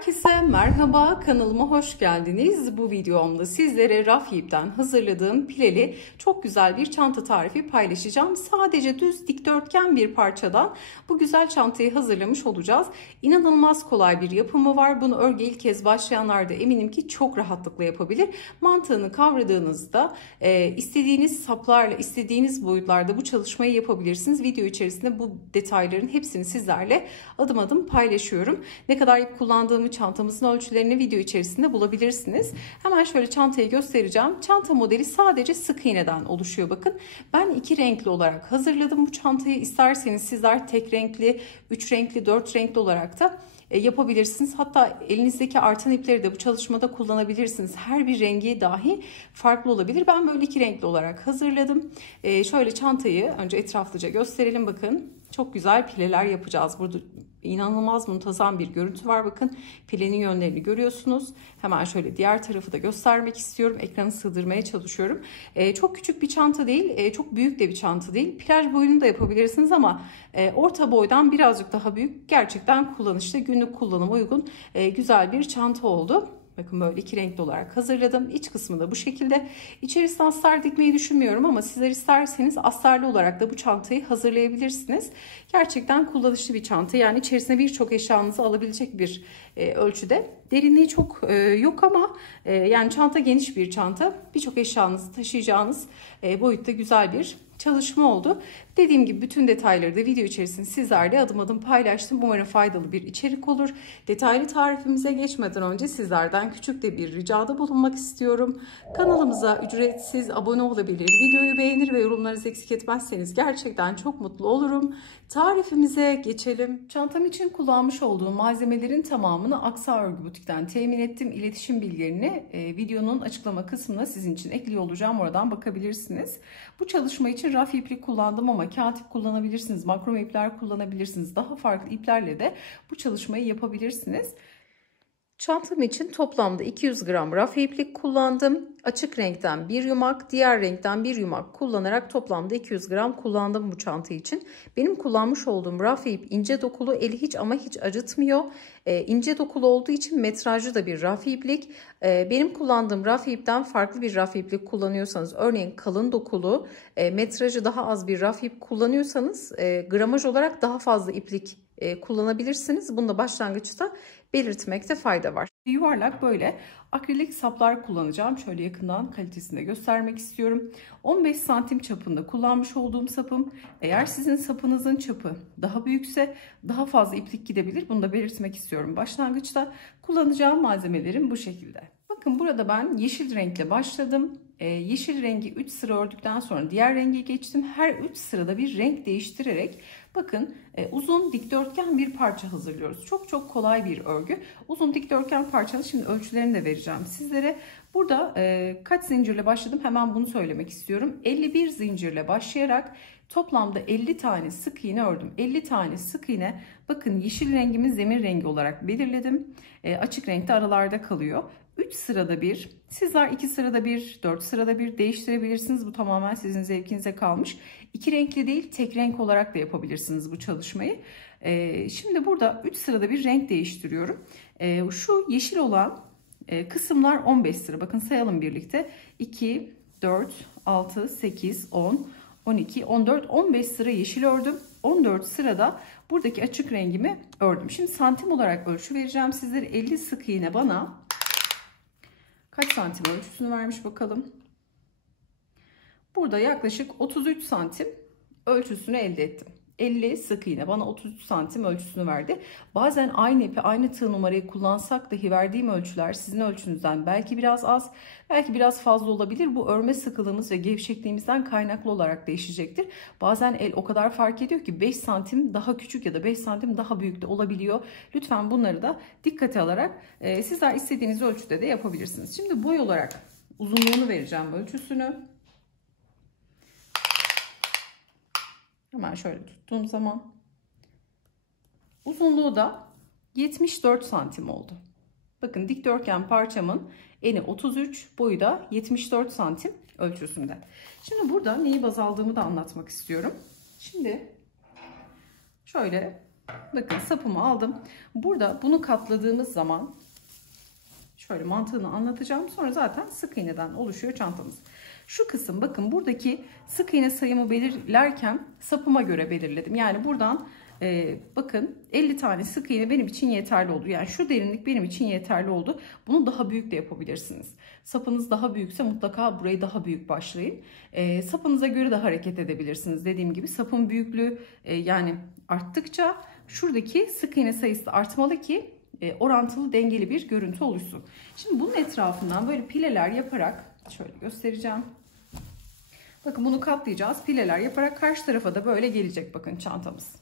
Herkese merhaba, kanalıma hoş geldiniz. Bu videomda sizlere raf ipten hazırladığım pileli çok güzel bir çanta tarifi paylaşacağım. Sadece düz dikdörtgen bir parçadan bu güzel çantayı hazırlamış olacağız. İnanılmaz kolay bir yapımı var. Bunu örgü ilk kez başlayanlar da eminim ki çok rahatlıkla yapabilir. Mantığını kavradığınızda istediğiniz saplarla, istediğiniz boyutlarda bu çalışmayı yapabilirsiniz. Video içerisinde bu detayların hepsini sizlerle adım adım paylaşıyorum. Ne kadar ip kullandığımı, çantamızın ölçülerini video içerisinde bulabilirsiniz. Hemen şöyle çantayı göstereceğim. Çanta modeli sadece sık iğneden oluşuyor bakın. Ben iki renkli olarak hazırladım bu çantayı. İsterseniz sizler tek renkli, 3 renkli, 4 renkli olarak da yapabilirsiniz. Hatta elinizdeki artan ipleri de bu çalışmada kullanabilirsiniz. Her bir rengi dahi farklı olabilir. Ben böyle iki renkli olarak hazırladım. Şöyle çantayı önce etraflıca gösterelim bakın. Çok güzel pileler yapacağız. Burada inanılmaz muntazam bir görüntü var. Bakın pilenin yönlerini görüyorsunuz. Hemen şöyle diğer tarafı da göstermek istiyorum. Ekranı sığdırmaya çalışıyorum. Çok küçük bir çanta değil. Çok büyük de bir çanta değil. Plaj boyunu da yapabilirsiniz ama orta boydan birazcık daha büyük. Gerçekten kullanışlı, günlük kullanıma uygun güzel bir çanta oldu. Bakın böyle iki renkli olarak hazırladım. İç kısmı da bu şekilde. İçerisine astar dikmeyi düşünmüyorum ama sizler isterseniz astarlı olarak da bu çantayı hazırlayabilirsiniz. Gerçekten kullanışlı bir çanta. Yani içerisine birçok eşyanızı alabilecek bir ölçüde. Derinliği çok yok ama yani çanta geniş bir çanta. Birçok eşyanızı taşıyacağınız boyutta güzel bir çalışma oldu. Dediğim gibi bütün detayları da video içerisinde sizlerle adım adım paylaştım. Umarım faydalı bir içerik olur. Detaylı tarifimize geçmeden önce sizlerden küçük de bir ricada bulunmak istiyorum. Kanalımıza ücretsiz abone olabilir, videoyu beğenir ve yorumlarınızı eksik etmezseniz gerçekten çok mutlu olurum. Tarifimize geçelim. Çantam için kullanmış olduğum malzemelerin tamamını Aksa Örgü Butik'ten temin ettim. İletişim bilgilerini videonun açıklama kısmına sizin için ekliyor olacağım. Oradan bakabilirsiniz. Bu çalışma için raf iplik kullandım ama kağıt ip kullanabilirsiniz, makrome ipler kullanabilirsiniz. Daha farklı iplerle de bu çalışmayı yapabilirsiniz. Çantam için toplamda 200 gram raf iplik kullandım. Açık renkten bir yumak, diğer renkten bir yumak kullanarak toplamda 200 gram kullandım bu çanta için. Benim kullanmış olduğum raf ip ince dokulu, eli hiç ama hiç acıtmıyor. İnce dokulu olduğu için metrajlı da bir raf iplik. Benim kullandığım raf ipten farklı bir raf iplik kullanıyorsanız, örneğin kalın dokulu, metrajı daha az bir raf ip kullanıyorsanız gramaj olarak daha fazla iplik kullanabilirsiniz. Bunu da başlangıçta belirtmekte fayda var. Yuvarlak böyle akrilik saplar kullanacağım. Şöyle yakından kalitesini de göstermek istiyorum. 15 santim çapında kullanmış olduğum sapım. Eğer sizin sapınızın çapı daha büyükse daha fazla iplik gidebilir. Bunu da belirtmek istiyorum. Başlangıçta kullanacağım malzemelerim bu şekilde. Bakın burada ben yeşil renkle başladım. Yeşil rengi 3 sıra ördükten sonra diğer renge geçtim. Her 3 sırada bir renk değiştirerek bakın uzun dikdörtgen bir parça hazırlıyoruz. Çok çok kolay bir örgü. Uzun dikdörtgen parçanın şimdi ölçülerini de vereceğim sizlere. Burada kaç zincirle başladım hemen bunu söylemek istiyorum. 51 zincirle başlayarak toplamda 50 tane sık iğne ördüm. 50 tane sık iğne, bakın yeşil rengimi zemin rengi olarak belirledim. Açık renkte aralarda kalıyor. 3 sırada bir, sizler 2 sırada bir, 4 sırada bir değiştirebilirsiniz. Bu tamamen sizin zevkinize kalmış. 2 renkli değil, tek renk olarak da yapabilirsiniz bu çalışmayı. Şimdi burada 3 sırada bir renk değiştiriyorum. Şu yeşil olan kısımlar 15 sıra. Bakın sayalım birlikte. 2, 4, 6, 8, 10, 12, 14, 15 sıra yeşil ördüm. 14 sırada buradaki açık rengimi ördüm. Şimdi santim olarak ölçü vereceğim sizlere. 50 sık iğne bana kaç santim ölçüsünü vermiş bakalım. Burada yaklaşık 33 santim ölçüsünü elde ettim. 50 sık iğne bana 33 santim ölçüsünü verdi. Bazen aynı ipi, aynı tığ numarayı kullansak dahi verdiğim ölçüler sizin ölçünüzden belki biraz az, belki biraz fazla olabilir. Bu örme sıkılığımız ve gevşekliğimizden kaynaklı olarak değişecektir. Bazen el o kadar fark ediyor ki 5 santim daha küçük ya da 5 santim daha büyük de olabiliyor. Lütfen bunları da dikkate alarak sizler istediğiniz ölçüde de yapabilirsiniz. Şimdi boy olarak uzunluğunu vereceğim ölçüsünü. Hemen şöyle tuttuğum zaman uzunluğu da 74 santim oldu. Bakın dikdörtgen parçamın eni 33, boyu da 74 santim ölçüsünde. Şimdi burada neyi baz aldığımı da anlatmak istiyorum. Şimdi şöyle Bakın sapımı aldım. Burada bunu katladığımız zaman şöyle mantığını anlatacağım. Sonra zaten sık iğneden oluşuyor çantamız. Şu kısım, bakın buradaki sık iğne sayımı belirlerken sapıma göre belirledim. Yani buradan bakın 50 tane sık iğne benim için yeterli oldu. Yani şu derinlik benim için yeterli oldu. Bunu daha büyük de yapabilirsiniz. Sapınız daha büyükse mutlaka burayı daha büyük başlayın. Sapınıza göre de hareket edebilirsiniz. Dediğim gibi sapın büyüklüğü yani arttıkça şuradaki sık iğne sayısı da artmalı ki orantılı dengeli bir görüntü oluşsun. Şimdi bunun etrafından böyle pileler yaparak şöyle göstereceğim. Bakın bunu katlayacağız. Pileler yaparak karşı tarafa da böyle gelecek bakın çantamız.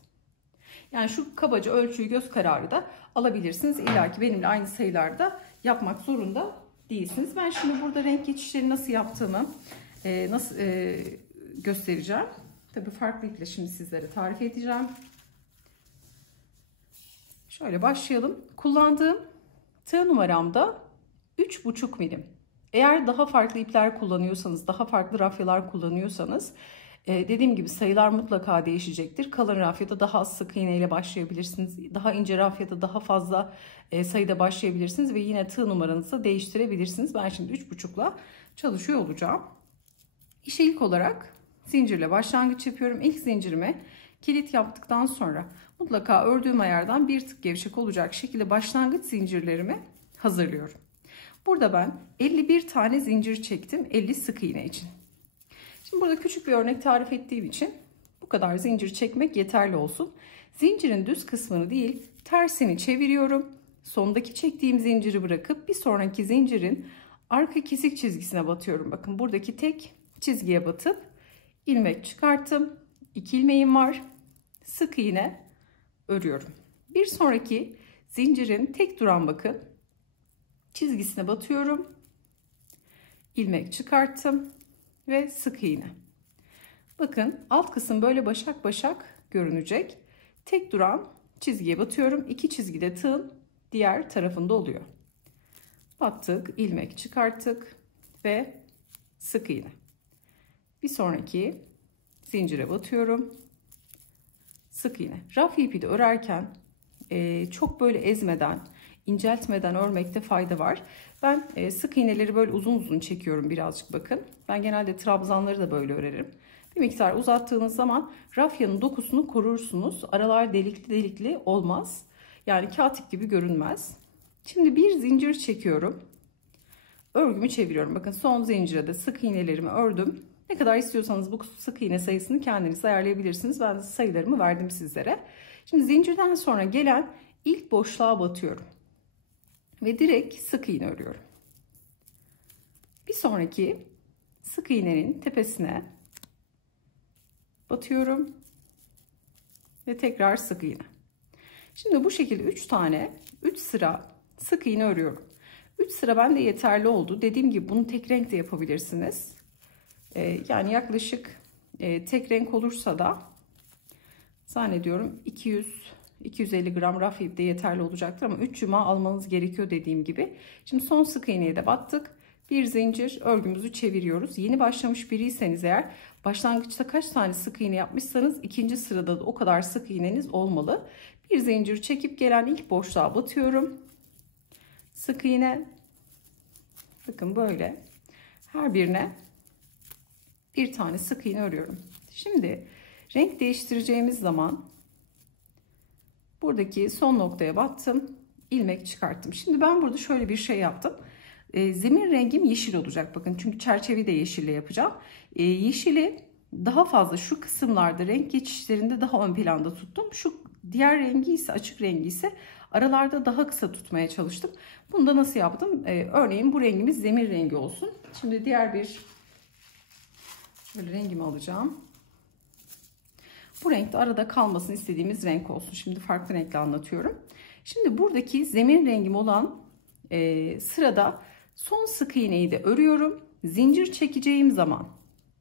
Yani şu kabaca ölçüyü göz kararı da alabilirsiniz. İlla ki benimle aynı sayılarda yapmak zorunda değilsiniz. Ben şimdi burada renk geçişleri nasıl yaptığımı göstereceğim. Tabii farklı iple şimdi sizlere tarif edeceğim. Şöyle başlayalım. Kullandığım tığ numaramda 3,5 milim. Eğer daha farklı ipler kullanıyorsanız, daha farklı rafyalar kullanıyorsanız dediğim gibi sayılar mutlaka değişecektir. Kalın rafyada daha az sık iğne ile başlayabilirsiniz. Daha ince rafyada daha fazla sayıda başlayabilirsiniz ve yine tığ numaranızı değiştirebilirsiniz. Ben şimdi 3,5'la çalışıyor olacağım. İşe ilk olarak zincirle başlangıç yapıyorum. İlk zincirime kilit yaptıktan sonra mutlaka ördüğüm ayardan bir tık gevşek olacak şekilde başlangıç zincirlerimi hazırlıyorum. Burada ben 51 tane zincir çektim 50 sık iğne için. Şimdi burada küçük bir örnek tarif ettiğim için bu kadar zincir çekmek yeterli olsun. Zincirin düz kısmını değil tersini çeviriyorum. Sondaki çektiğim zinciri bırakıp bir sonraki zincirin arka kesik çizgisine batıyorum. Bakın buradaki tek çizgiye batıp ilmek çıkarttım. 2 ilmeğim var. Sık iğne örüyorum. Bir sonraki zincirin tek duran bakın çizgisine batıyorum. İlmek çıkarttım ve sık iğne. Bakın alt kısım böyle başak başak görünecek. Tek duran çizgiye batıyorum. 2 çizgi de tığın diğer tarafında oluyor. Battık, ilmek çıkarttık ve sık iğne. Bir sonraki zincire batıyorum. Sık iğne. Raf ipi de örerken çok böyle ezmeden, inceltmeden örmekte fayda var. Ben sık iğneleri böyle uzun uzun çekiyorum birazcık bakın. Ben genelde trabzanları da böyle örerim. Bir miktar uzattığınız zaman rafyanın dokusunu korursunuz. Aralar delikli delikli olmaz. Yani kağıt gibi görünmez. Şimdi bir zincir çekiyorum. Örgümü çeviriyorum. Bakın son zincire de sık iğnelerimi ördüm. Ne kadar istiyorsanız bu sık iğne sayısını kendiniz ayarlayabilirsiniz. Ben de sayılarımı verdim sizlere. Şimdi zincirden sonra gelen ilk boşluğa batıyorum. Ve direkt sık iğne örüyorum. Bir sonraki sık iğnenin tepesine batıyorum. Ve tekrar sık iğne. Şimdi bu şekilde 3 sıra sık iğne örüyorum. 3 sıra bende yeterli oldu. Dediğim gibi bunu tek renk de yapabilirsiniz. Yani yaklaşık tek renk olursa da zannediyorum 200-250 gram raf ip de yeterli olacaktır ama 3 yuma almanız gerekiyor dediğim gibi. Şimdi son sık iğneye de battık. Bir zincir örgümüzü çeviriyoruz. Yeni başlamış biriyseniz eğer başlangıçta kaç tane sık iğne yapmışsanız ikinci sırada da o kadar sık iğneniz olmalı. Bir zincir çekip gelen ilk boşluğa batıyorum. Sık iğne. Bakın böyle her birine bir tane sık iğne örüyorum. Şimdi renk değiştireceğimiz zaman buradaki son noktaya battım. İlmek çıkarttım. Şimdi ben burada şöyle bir şey yaptım. Zemin rengim yeşil olacak. Bakın çünkü çerçeveyi de yeşille yapacağım. Yeşili daha fazla şu kısımlarda renk geçişlerinde daha ön planda tuttum. Şu diğer rengi ise açık rengi ise aralarda daha kısa tutmaya çalıştım. Bunu da nasıl yaptım? Örneğin bu rengimiz zemin rengi olsun. Şimdi diğer bir şöyle rengimi alacağım. Bu renkte arada kalmasını istediğimiz renk olsun. Şimdi farklı renkle anlatıyorum. Şimdi buradaki zemin rengim olan sırada son sık iğneyi de örüyorum. Zincir çekeceğim zaman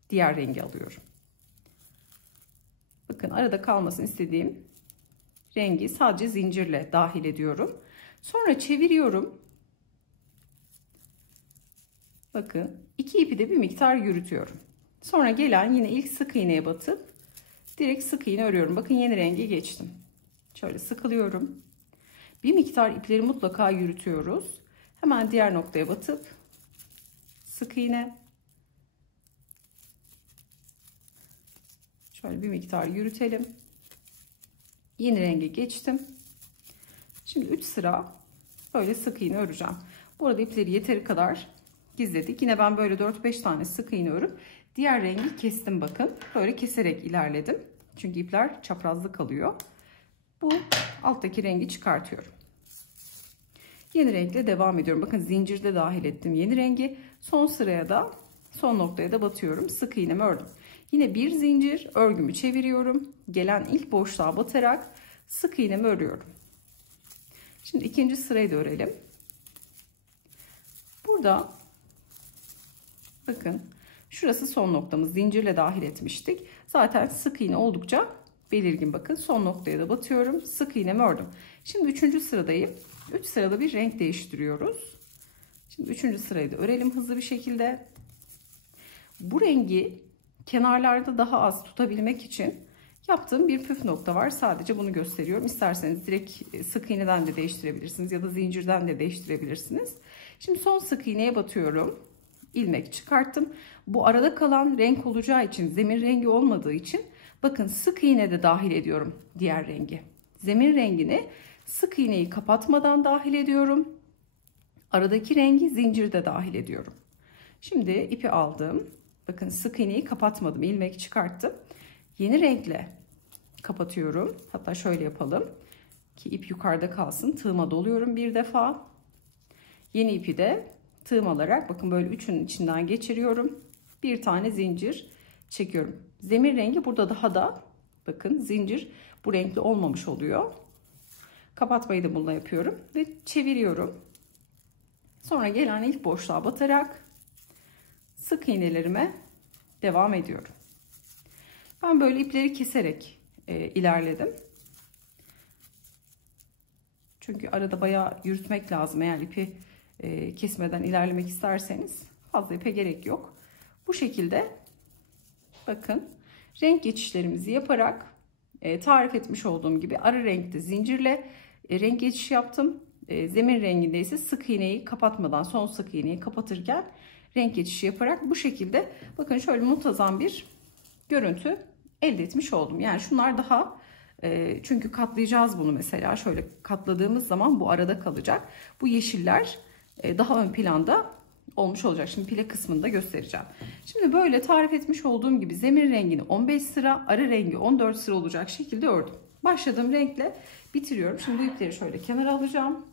diğer rengi alıyorum. Bakın arada kalmasını istediğim rengi sadece zincirle dahil ediyorum. Sonra çeviriyorum. Bakın iki ipi de bir miktar yürütüyorum. Sonra gelen yine ilk sık iğneye batıp direkt sık iğne örüyorum. Bakın yeni rengi geçtim. Şöyle sıkılıyorum. Bir miktar ipleri mutlaka yürütüyoruz. Hemen diğer noktaya batıp sık iğne. Şöyle bir miktar yürütelim. Yeni renge geçtim. Şimdi 3 sıra böyle sık iğne öreceğim. Bu arada ipleri yeteri kadar gizledik. Yine ben böyle 4-5 tane sık iğne örüp diğer rengi kestim bakın. Böyle keserek ilerledim. Çünkü ipler çaprazlı kalıyor. Bu alttaki rengi çıkartıyorum. Yeni renkle devam ediyorum. Bakın zincirde dahil ettim yeni rengi. Son sıraya da son noktaya da batıyorum. Sık iğnemi ördüm. Yine bir zincir örgümü çeviriyorum. Gelen ilk boşluğa batarak sık iğnemi örüyorum. Şimdi ikinci sırayı da örelim. Burada bakın şurası son noktamız. Zincirle dahil etmiştik. Zaten sık iğne oldukça belirgin bakın. Son noktaya da batıyorum. Sık iğnemi ördüm. Şimdi 3. sıradayım. 3 sırada bir renk değiştiriyoruz. Şimdi 3. sırayı da örelim hızlı bir şekilde. Bu rengi kenarlarda daha az tutabilmek için yaptığım bir püf nokta var. Sadece bunu gösteriyorum. İsterseniz direkt sık iğneden de değiştirebilirsiniz ya da zincirden de değiştirebilirsiniz. Şimdi son sık iğneye batıyorum. İlmek çıkarttım. Bu arada kalan renk olacağı için, zemin rengi olmadığı için bakın sık iğne de dahil ediyorum diğer rengi. Zemin rengini sık iğneyi kapatmadan dahil ediyorum. Aradaki rengi zincirde dahil ediyorum. Şimdi ipi aldım. Bakın sık iğneyi kapatmadım. İlmek çıkarttım. Yeni renkle kapatıyorum. Hatta şöyle yapalım ki ip yukarıda kalsın. Tığıma doluyorum bir defa. Yeni ipi de tığım alarak bakın böyle üçünün içinden geçiriyorum. Bir tane zincir çekiyorum. Zemin rengi burada daha da bakın zincir bu renkli olmamış oluyor. Kapatmayı da bununla yapıyorum ve çeviriyorum. Sonra gelen ilk boşluğa batarak sık iğnelerime devam ediyorum. Ben böyle ipleri keserek ilerledim. Çünkü arada bayağı yürütmek lazım eğer ipi kesmeden ilerlemek isterseniz. Fazla ipe gerek yok. Bu şekilde bakın renk geçişlerimizi yaparak tarif etmiş olduğum gibi ara renkte zincirle renk geçişi yaptım. Zemin renginde ise sık iğneyi kapatmadan son sık iğneyi kapatırken renk geçişi yaparak bu şekilde bakın şöyle muntazam bir görüntü elde etmiş oldum. Yani şunlar daha çünkü katlayacağız bunu mesela şöyle katladığımız zaman bu arada kalacak. Bu yeşiller daha ön planda olmuş olacak. Şimdi pile kısmında göstereceğim. Şimdi böyle tarif etmiş olduğum gibi zemin rengini 15 sıra, ara rengi 14 sıra olacak şekilde ördüm. Başladığım renkle bitiriyorum. Şimdi bu ipleri şöyle kenara alacağım.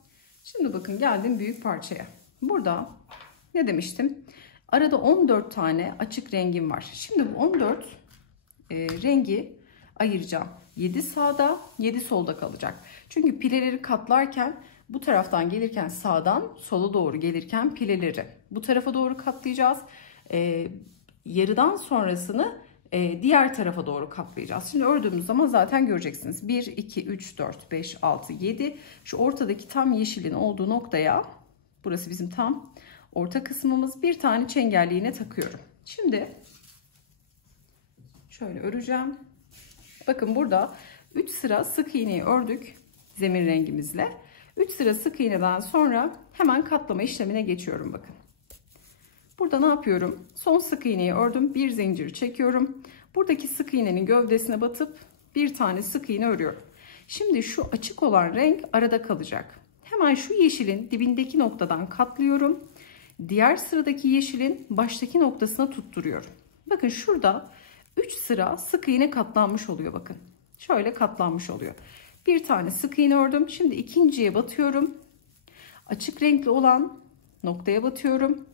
Şimdi bakın geldim büyük parçaya. Burada ne demiştim? Arada 14 tane açık rengim var. Şimdi bu 14 rengi ayıracağım. 7 sağda, 7 solda kalacak. Çünkü pileleri katlarken bu taraftan gelirken sağdan sola doğru gelirken pileleri bu tarafa doğru katlayacağız. Yarıdan sonrasını diğer tarafa doğru katlayacağız. Şimdi ördüğümüz zaman zaten göreceksiniz. 1, 2, 3, 4, 5, 6, 7. Şu ortadaki tam yeşilin olduğu noktaya, burası bizim tam orta kısmımız, bir tane çengelli iğne takıyorum. Şimdi şöyle öreceğim. Bakın burada 3 sıra sık iğneyi ördük zemin rengimizle. 3 sıra sık iğneden sonra hemen katlama işlemine geçiyorum bakın. Burada ne yapıyorum? Son sık iğneyi ördüm. Bir zincir çekiyorum. Buradaki sık iğnenin gövdesine batıp bir tane sık iğne örüyorum. Şimdi şu açık olan renk arada kalacak. Hemen şu yeşilin dibindeki noktadan katlıyorum. Diğer sıradaki yeşilin baştaki noktasına tutturuyorum. Bakın şurada 3 sıra sık iğne katlanmış oluyor bakın. Şöyle katlanmış oluyor. Bir tane sık iğne ördüm. Şimdi ikinciye batıyorum. Açık renkli olan noktaya batıyorum.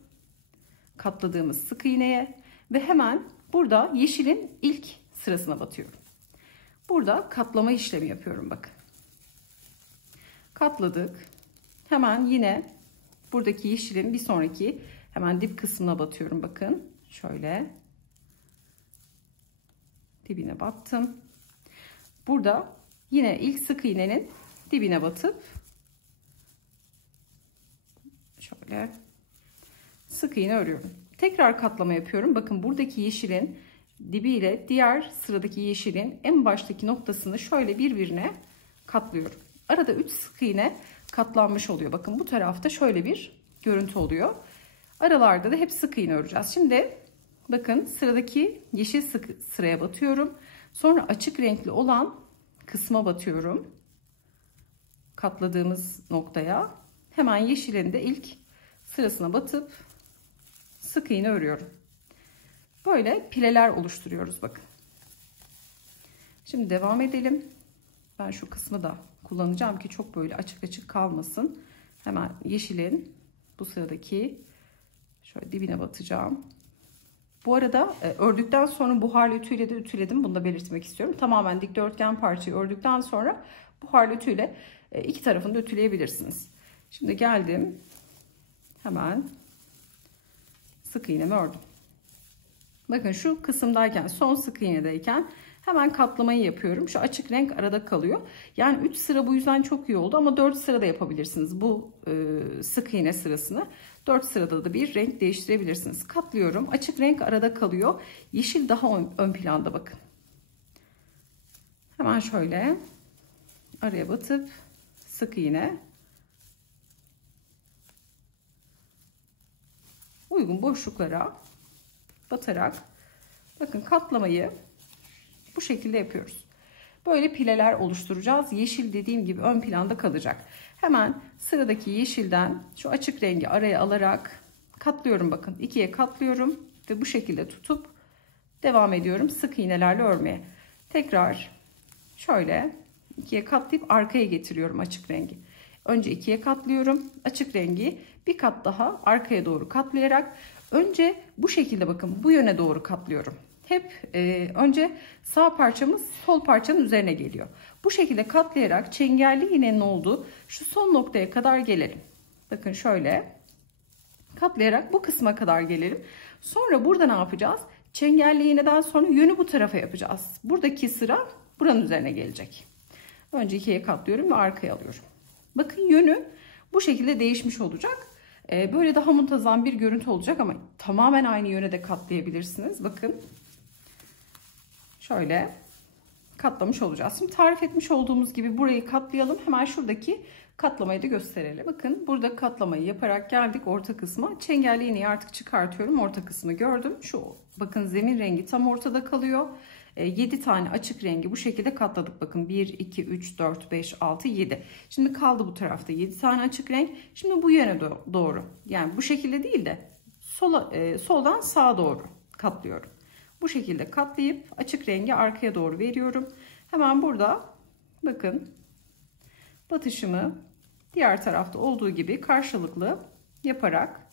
Katladığımız sık iğneye ve hemen burada yeşilin ilk sırasına batıyorum. Burada katlama işlemi yapıyorum bakın. Katladık. Hemen yine buradaki yeşilin bir sonraki hemen dip kısmına batıyorum bakın. Şöyle dibine battım. Burada yine ilk sık iğnenin dibine batıp şöyle sık iğne örüyorum. Tekrar katlama yapıyorum. Bakın buradaki yeşilin dibiyle diğer sıradaki yeşilin en baştaki noktasını şöyle birbirine katlıyorum. Arada 3 sık iğne katlanmış oluyor. Bakın bu tarafta şöyle bir görüntü oluyor. Aralarda da hep sık iğne öreceğiz. Şimdi bakın sıradaki yeşil sıraya batıyorum. Sonra açık renkli olan kısma batıyorum. Katladığımız noktaya. Hemen yeşilin de ilk sırasına batıp sık iğne örüyorum. Böyle pileler oluşturuyoruz bakın. Şimdi devam edelim. Ben şu kısmı da kullanacağım ki çok böyle açık açık kalmasın. Hemen yeşilin bu sıradaki şöyle dibine batacağım. Bu arada ördükten sonra buharlı ütüyle de ütüledim. Bunu da belirtmek istiyorum. Tamamen dikdörtgen parçayı ördükten sonra buharlı ütüyle iki tarafını da ütüleyebilirsiniz. Şimdi geldim. Hemen sık iğnemi ördüm. Bakın şu kısımdayken, son sık iğnedeyken hemen katlamayı yapıyorum. Şu açık renk arada kalıyor. Yani 3 sıra bu yüzden çok iyi oldu ama 4 sırada yapabilirsiniz bu sık iğne sırasını. 4 sırada da bir renk değiştirebilirsiniz. Katlıyorum. Açık renk arada kalıyor. Yeşil daha ön planda bakın. Hemen şöyle araya batıp sık iğne. Uygun boşluklara batarak bakın katlamayı bu şekilde yapıyoruz. Böyle pileler oluşturacağız. Yeşil dediğim gibi ön planda kalacak. Hemen sıradaki yeşilden şu açık rengi araya alarak katlıyorum bakın. İkiye katlıyorum ve bu şekilde tutup devam ediyorum sık iğnelerle örmeye. Tekrar şöyle ikiye katlayıp arkaya getiriyorum açık rengi. Önce ikiye katlıyorum. Açık rengi bir kat daha arkaya doğru katlayarak önce bu şekilde bakın bu yöne doğru katlıyorum. Hep önce sağ parçamız sol parçanın üzerine geliyor. Bu şekilde katlayarak çengelli iğnenin olduğu şu son noktaya kadar gelelim. Bakın şöyle katlayarak bu kısma kadar gelelim. Sonra burada ne yapacağız? Çengelli iğneden sonra yönü bu tarafa yapacağız. Buradaki sıra buranın üzerine gelecek. Önce ikiye katlıyorum ve arkaya alıyorum. Bakın yönü bu şekilde değişmiş olacak. Böyle daha muntazam bir görüntü olacak ama tamamen aynı yöne de katlayabilirsiniz. Bakın şöyle katlamış olacağız. Şimdi tarif etmiş olduğumuz gibi burayı katlayalım. Hemen şuradaki katlamayı da gösterelim. Bakın burada katlamayı yaparak geldik orta kısma. Çengelli iğneyi artık çıkartıyorum. Orta kısmı gördüm. Şu bakın zemin rengi tam ortada kalıyor. 7 tane açık rengi bu şekilde katladık. Bakın 1, 2, 3, 4, 5, 6, 7. Şimdi kaldı bu tarafta 7 tane açık renk. Şimdi bu yöne doğru. Yani bu şekilde değil de soldan sağa doğru katlıyorum. Bu şekilde katlayıp açık rengi arkaya doğru veriyorum. Hemen burada bakın batışımı diğer tarafta olduğu gibi karşılıklı yaparak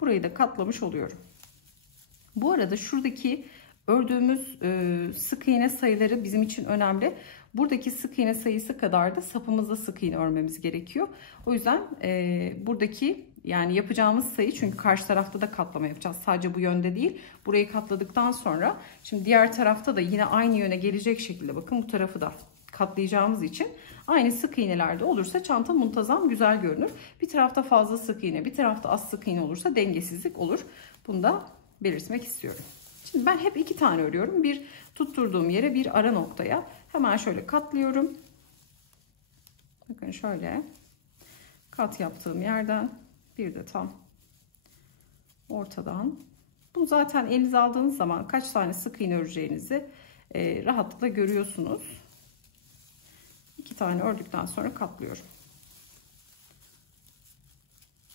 burayı da katlamış oluyorum. Bu arada şuradaki ördüğümüz sık iğne sayıları bizim için önemli. Buradaki sık iğne sayısı kadar da sapımızda sık iğne örmemiz gerekiyor. O yüzden buradaki yani yapacağımız sayı, çünkü karşı tarafta da katlama yapacağız. Sadece bu yönde değil. Burayı katladıktan sonra şimdi diğer tarafta da yine aynı yöne gelecek şekilde bakın bu tarafı da katlayacağımız için aynı sık iğnelerde olursa çanta muntazam güzel görünür. Bir tarafta fazla sık iğne, bir tarafta az sık iğne olursa dengesizlik olur. Bunu da belirtmek istiyorum. Şimdi ben hep 2 tane örüyorum. Bir tutturduğum yere, bir ara noktaya. Hemen şöyle katlıyorum. Bakın şöyle kat yaptığım yerden bir de tam ortadan. Bunu zaten elinize aldığınız zaman kaç tane sık iğne öreceğinizi rahatlıkla görüyorsunuz. 2 tane ördükten sonra katlıyorum.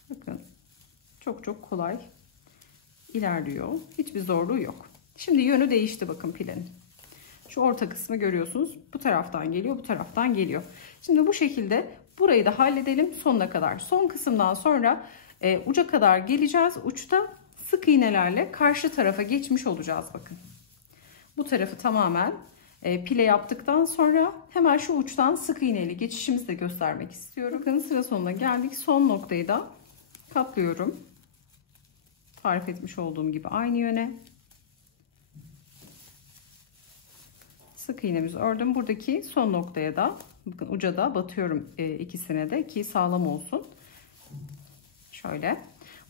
Bakın çok çok kolay ilerliyor. Hiçbir zorluğu yok. Şimdi yönü değişti bakın pilenin. Şu orta kısmı görüyorsunuz. Bu taraftan geliyor, bu taraftan geliyor. Şimdi bu şekilde burayı da halledelim sonuna kadar. Son kısımdan sonra uca kadar geleceğiz. Uçta sık iğnelerle karşı tarafa geçmiş olacağız bakın. Bu tarafı tamamen pile yaptıktan sonra hemen şu uçtan sık iğneyle geçişimizi de göstermek istiyorum. Bakın sıra sonuna geldik. Son noktayı da katlıyorum. Tarif etmiş olduğum gibi aynı yöne. Sık iğnemizi ördüm. Buradaki son noktaya da bakın uca da batıyorum ikisine de ki sağlam olsun. Şöyle.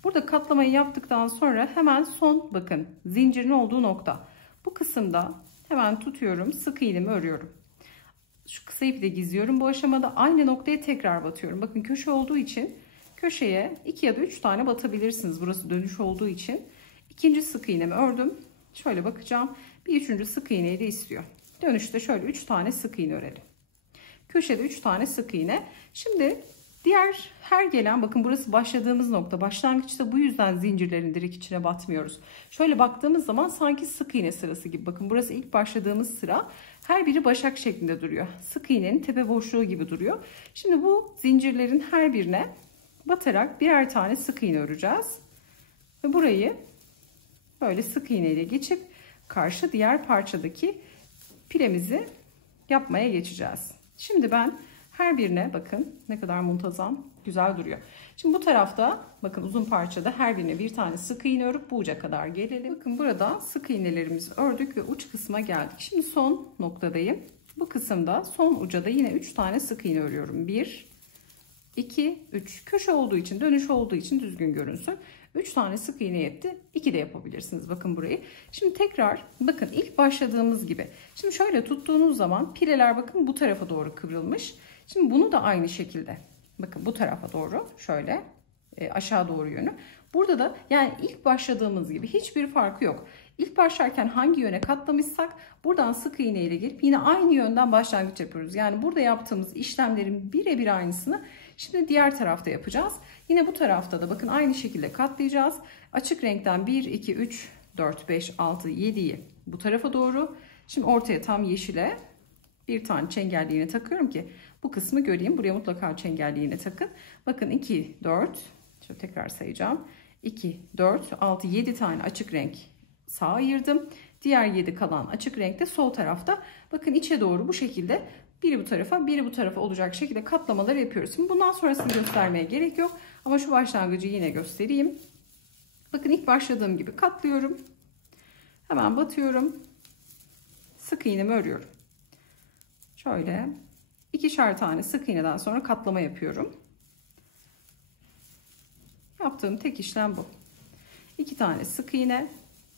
Burada katlamayı yaptıktan sonra hemen son bakın zincirin olduğu nokta. Bu kısımda hemen tutuyorum. Sık iğnemi örüyorum. Şu kısa ipi de gizliyorum. Bu aşamada aynı noktaya tekrar batıyorum. Bakın köşe olduğu için köşeye 2 ya da 3 tane batabilirsiniz. Burası dönüş olduğu için. İkinci sık iğnemi ördüm. Şöyle bakacağım. Bir üçüncü sık iğneyi de istiyor. Dönüşte şöyle 3 tane sık iğne örelim. Köşede 3 tane sık iğne. Şimdi diğer her gelen, bakın burası başladığımız nokta. Başlangıçta bu yüzden zincirlerin direkt içine batmıyoruz. Şöyle baktığımız zaman sanki sık iğne sırası gibi. Bakın burası ilk başladığımız sıra. Her biri başak şeklinde duruyor. Sık iğnenin tepe boşluğu gibi duruyor. Şimdi bu zincirlerin her birine batarak birer tane sık iğne öreceğiz. Ve burayı böyle sık iğne ile geçip karşı diğer parçadaki pilemizi yapmaya geçeceğiz. Şimdi ben her birine bakın ne kadar muntazam, güzel duruyor. Şimdi bu tarafta bakın uzun parçada her birine bir tane sık iğne örüp bu uca kadar gelelim. Bakın burada sık iğnelerimizi ördük ve uç kısma geldik. Şimdi son noktadayım. Bu kısımda son uca da yine 3 tane sık iğne örüyorum. 1, 2, 3. Köşe olduğu için, dönüş olduğu için düzgün görünsün. 3 tane sık iğne yetti. 2 de yapabilirsiniz. Bakın burayı. Şimdi tekrar bakın ilk başladığımız gibi. Şimdi şöyle tuttuğunuz zaman pileler bakın bu tarafa doğru kıvrılmış. Şimdi bunu da aynı şekilde bakın bu tarafa doğru şöyle aşağı doğru yönü. Burada da yani ilk başladığımız gibi hiçbir farkı yok. İlk başlarken hangi yöne katlamışsak buradan sık iğne ile gelip yine aynı yönden başlangıç yapıyoruz. Yani burada yaptığımız işlemlerin birebir aynısını şimdi diğer tarafta yapacağız. Yine bu tarafta da bakın aynı şekilde katlayacağız. Açık renkten 1, 2, 3, 4, 5, 6, 7'yi bu tarafa doğru. Şimdi ortaya tam yeşile bir tane çengelli iğne takıyorum ki bu kısmı göreyim. Buraya mutlaka çengelli iğne takın. Bakın 2, 4, şöyle tekrar sayacağım. 2, 4, 6, 7 tane açık renk sağa ayırdım. Diğer 7 kalan açık renkte sol tarafta. Bakın içe doğru bu şekilde biri bu tarafa biri bu tarafa olacak şekilde katlamalar yapıyoruz. Şimdi bundan sonrasını göstermeye gerek yok. Ama şu başlangıcı yine göstereyim. Bakın ilk başladığım gibi katlıyorum. Hemen batıyorum. Sık iğnemi örüyorum. Şöyle 2'şer tane sık iğneden sonra katlama yapıyorum. Yaptığım tek işlem bu. 2 tane sık iğne.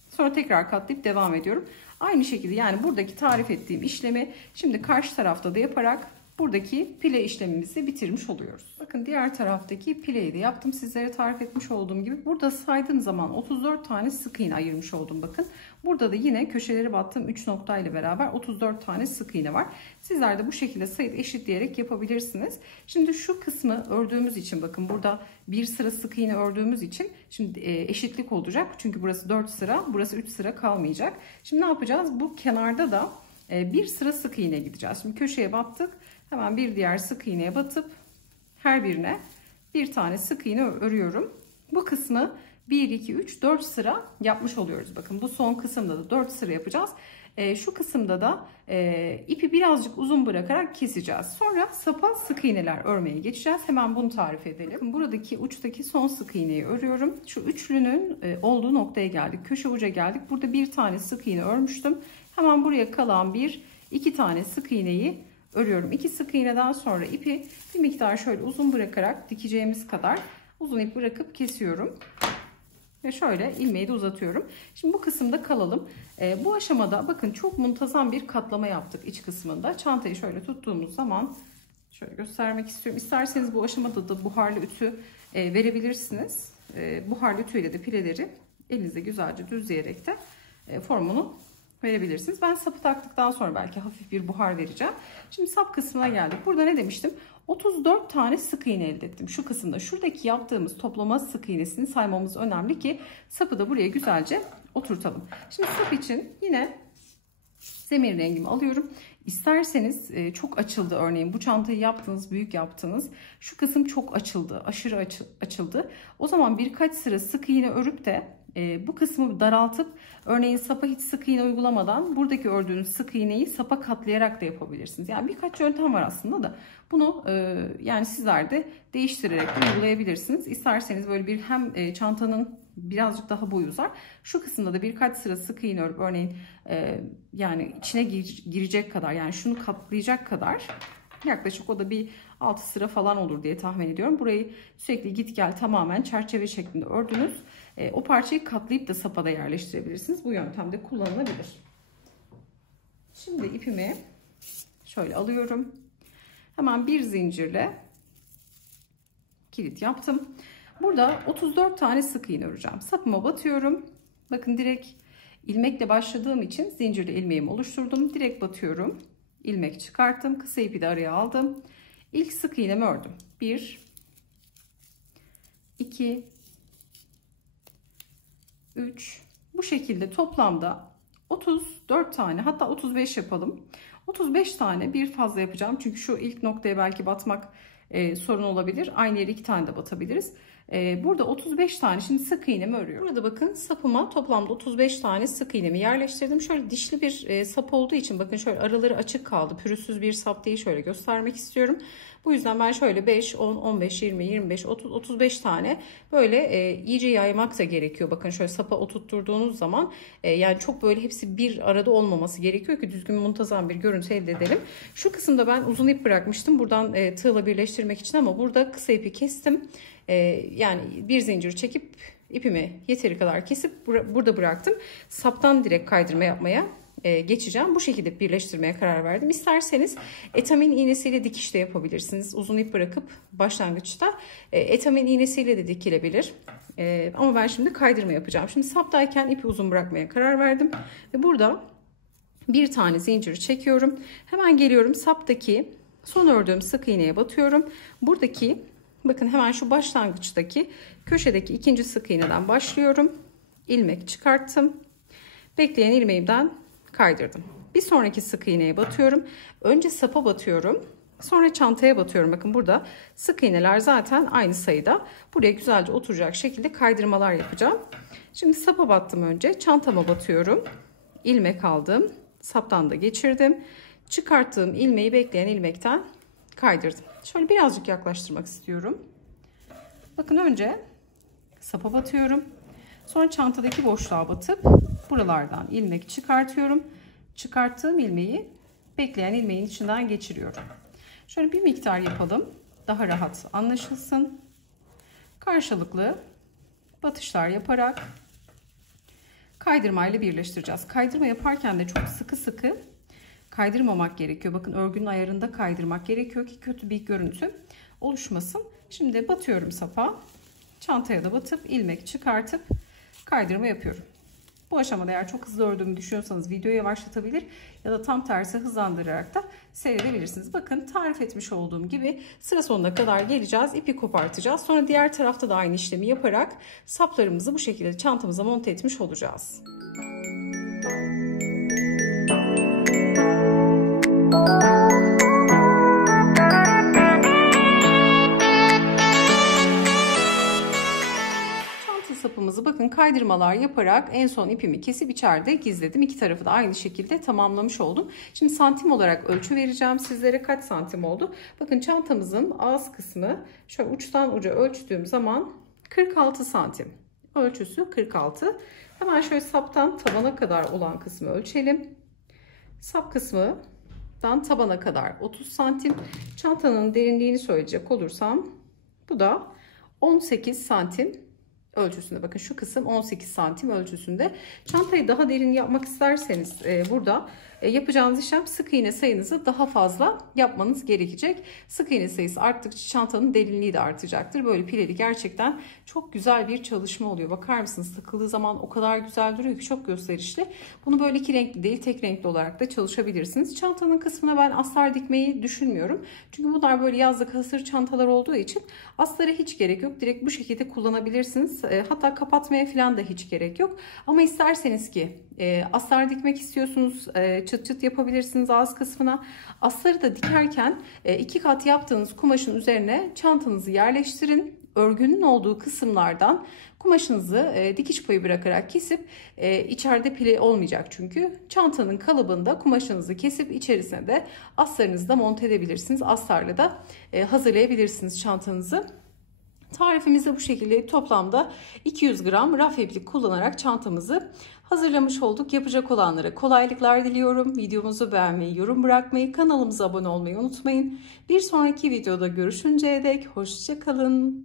Sonra tekrar katlayıp devam ediyorum. Aynı şekilde yani buradaki tarif ettiğim işlemi şimdi karşı tarafta da yaparak buradaki pile işlemimizi bitirmiş oluyoruz. Bakın diğer taraftaki pileyi de yaptım. Sizlere tarif etmiş olduğum gibi burada saydığım zaman 34 tane sık iğne ayırmış oldum bakın. Burada da yine köşeleri battığım 3 nokta ile beraber 34 tane sık iğne var. Sizler de bu şekilde sayıp eşitleyerek yapabilirsiniz. Şimdi şu kısmı ördüğümüz için bakın burada bir sıra sık iğne ördüğümüz için şimdi eşitlik olacak. Çünkü burası 4 sıra, burası 3 sıra kalmayacak. Şimdi ne yapacağız? Bu kenarda da bir sıra sık iğne gideceğiz. Şimdi köşeye battık. Hemen bir diğer sık iğneye batıp her birine bir tane sık iğne örüyorum. Bu kısmı 1, 2, 3, 4 sıra yapmış oluyoruz. Bakın bu son kısımda da 4 sıra yapacağız. Şu kısımda da ipi birazcık uzun bırakarak keseceğiz. Sonra sapa sık iğneler örmeye geçeceğiz. Hemen bunu tarif edelim. Bakın buradaki uçtaki son sık iğneyi örüyorum. Şu üçlünün olduğu noktaya geldik. Köşe uca geldik. Burada bir tane sık iğne örmüştüm. Hemen buraya kalan 1, 2 tane sık iğneyi örüyorum. 2 sık iğneden sonra ipi bir miktar şöyle uzun bırakarak dikeceğimiz kadar uzun ip bırakıp kesiyorum. Ve şöyle ilmeği de uzatıyorum. Şimdi bu kısımda kalalım. Bu aşamada bakın çok muntazam bir katlama yaptık iç kısmında. Çantayı şöyle tuttuğumuz zaman şöyle göstermek istiyorum. İsterseniz bu aşamada da buharlı ütü verebilirsiniz. Buharlı ütüyle de pileleri elinizde güzelce düzleyerek de formunu verebilirsiniz. Ben sapı taktıktan sonra belki hafif bir buhar vereceğim. Şimdi sap kısmına geldik. Burada ne demiştim? 34 tane sık iğne elde ettim. Şu kısımda şuradaki yaptığımız toplama sık iğnesini saymamız önemli ki sapı da buraya güzelce oturtalım. Şimdi sap için yine zemin rengimi alıyorum. İsterseniz çok açıldı örneğin bu çantayı yaptınız, büyük yaptınız. Şu kısım çok açıldı, aşırı açıldı. O zaman birkaç sıra sık iğne örüp de bu kısmı daraltıp örneğin sapa hiç sık iğne uygulamadan buradaki ördüğünüz sık iğneyi sapa katlayarak da yapabilirsiniz. Yani birkaç yöntem var aslında da bunu yani sizler de değiştirerek de uygulayabilirsiniz. İsterseniz böyle bir hem çantanın birazcık daha boyu uzar. Şu kısımda da birkaç sıra sık iğne örüp örneğin yani içine girecek kadar yani şunu kaplayacak kadar yaklaşık o da bir 6 sıra falan olur diye tahmin ediyorum. Burayı sürekli git gel tamamen çerçeve şeklinde ördünüz. O parçayı katlayıp da sapada yerleştirebilirsiniz. Bu yöntemde kullanılabilir. Şimdi ipimi Şöyle alıyorum. Hemen bir zincirle kilit yaptım. Burada 34 tane sık iğne öreceğim. Sapıma batıyorum. Bakın direkt ilmekle başladığım için zincirli ilmeğimi oluşturdum. Direkt batıyorum. İlmek çıkarttım. Kısa ipi de araya aldım. İlk sık iğnemi ördüm. 1 2 3 bu şekilde toplamda 34 tane, hatta 35 yapalım. 35 tane bir fazla yapacağım. Çünkü şu ilk noktaya belki batmak sorun olabilir. Aynı yere 2 tane de batabiliriz. Burada 35 tane şimdi sık iğnemi örüyorum. Burada bakın sapıma toplamda 35 tane sık iğnemi yerleştirdim. Şöyle dişli bir sap olduğu için bakın şöyle araları açık kaldı. Pürüzsüz bir sap değil, şöyle göstermek istiyorum. Bu yüzden ben şöyle 5, 10, 15, 20, 25, 30, 35 tane böyle iyice yaymak da gerekiyor. Bakın şöyle sapa oturtturduğunuz zaman yani çok böyle hepsi bir arada olmaması gerekiyor ki düzgün muntazam bir görüntü elde edelim. Şu kısımda ben uzun ip bırakmıştım buradan tığla birleştirmek için ama burada kısa ipi kestim. Yani bir zincir çekip ipimi yeteri kadar kesip burada bıraktım. Saptan direkt kaydırma yapmaya geçeceğim. Bu şekilde birleştirmeye karar verdim. İsterseniz etamin iğnesiyle dikiş de yapabilirsiniz. Uzun ip bırakıp başlangıçta etamin iğnesiyle de dikilebilir. Ama ben şimdi kaydırma yapacağım. Şimdi saptayken ipi uzun bırakmaya karar verdim. Ve burada bir tane zincir çekiyorum. Hemen geliyorum saptaki son ördüğüm sık iğneye batıyorum. Buradaki bakın hemen şu başlangıçtaki köşedeki ikinci sık iğneden başlıyorum. İlmek çıkarttım. Bekleyen ilmeğimden kaydırdım. Bir sonraki sık iğneye batıyorum. Önce sapa batıyorum. Sonra çantaya batıyorum. Bakın burada sık iğneler zaten aynı sayıda. Buraya güzelce oturacak şekilde kaydırmalar yapacağım. Şimdi sapa battım önce. Çantama batıyorum. İlmek aldım. Saptan da geçirdim. Çıkarttığım ilmeği bekleyen ilmekten kaydırdım. Şöyle birazcık yaklaştırmak istiyorum. Bakın önce sapa batıyorum. Sonra çantadaki boşluğa batıp buralardan ilmek çıkartıyorum. Çıkarttığım ilmeği bekleyen ilmeğin içinden geçiriyorum. Şöyle bir miktar yapalım. Daha rahat anlaşılsın. Karşılıklı batışlar yaparak kaydırmayla birleştireceğiz. Kaydırma yaparken de çok sıkı sıkı kaydırmamak gerekiyor. Bakın örgünün ayarında kaydırmak gerekiyor ki kötü bir görüntü oluşmasın. Şimdi batıyorum sapa. Çantaya da batıp ilmek çıkartıp kaydırma yapıyorum. Bu aşamada eğer çok hızlı ördüğümü düşünüyorsanız videoyu yavaşlatabilir ya da tam tersi hızlandırarak da seyredebilirsiniz. Bakın tarif etmiş olduğum gibi sıra sonuna kadar geleceğiz. İpi kopartacağız. Sonra diğer tarafta da aynı işlemi yaparak saplarımızı bu şekilde çantamıza monte etmiş olacağız. Sapımızı bakın kaydırmalar yaparak en son ipimi kesip içeride gizledim. İki tarafı da aynı şekilde tamamlamış oldum. Şimdi santim olarak ölçü vereceğim sizlere. Kaç santim oldu? Bakın çantamızın ağız kısmı şöyle uçtan uca ölçtüğüm zaman 46 santim. Ölçüsü 46. Hemen şöyle saptan tabana kadar olan kısmı ölçelim. Sap kısmından tabana kadar 30 santim. Çantanın derinliğini söyleyecek olursam bu da 18 santim ölçüsünde. Bakın şu kısım 18 santim ölçüsünde. Çantayı daha derin yapmak isterseniz burada yapacağınız işlem sık iğne sayınızı daha fazla yapmanız gerekecek. Sık iğne sayısı arttıkça çantanın derinliği de artacaktır. Böyle pileli gerçekten çok güzel bir çalışma oluyor. Bakar mısınız? Takıldığı zaman o kadar güzel duruyor ki çok gösterişli. Bunu böyle iki renkli değil tek renkli olarak da çalışabilirsiniz. Çantanın kısmına ben astar dikmeyi düşünmüyorum. Çünkü bunlar böyle yazlık hasır çantalar olduğu için aslara hiç gerek yok. Direkt bu şekilde kullanabilirsiniz. Hatta kapatmaya falan da hiç gerek yok. Ama isterseniz ki astar dikmek istiyorsunuz, çıt çıt yapabilirsiniz ağız kısmına. Astarı da dikerken 2 kat yaptığınız kumaşın üzerine çantanızı yerleştirin. Örgünün olduğu kısımlardan kumaşınızı dikiş payı bırakarak kesip içeride pile olmayacak çünkü. Çantanın kalıbında kumaşınızı kesip içerisine de astarınızı da monte edebilirsiniz. Astarla da hazırlayabilirsiniz çantanızı. Tarifimizde bu şekilde toplamda 200 gram raf iplik kullanarak çantamızı hazırlamış olduk. Yapacak olanlara kolaylıklar diliyorum. Videomuzu beğenmeyi, yorum bırakmayı, kanalımıza abone olmayı unutmayın. Bir sonraki videoda görüşünceye dek hoşça kalın.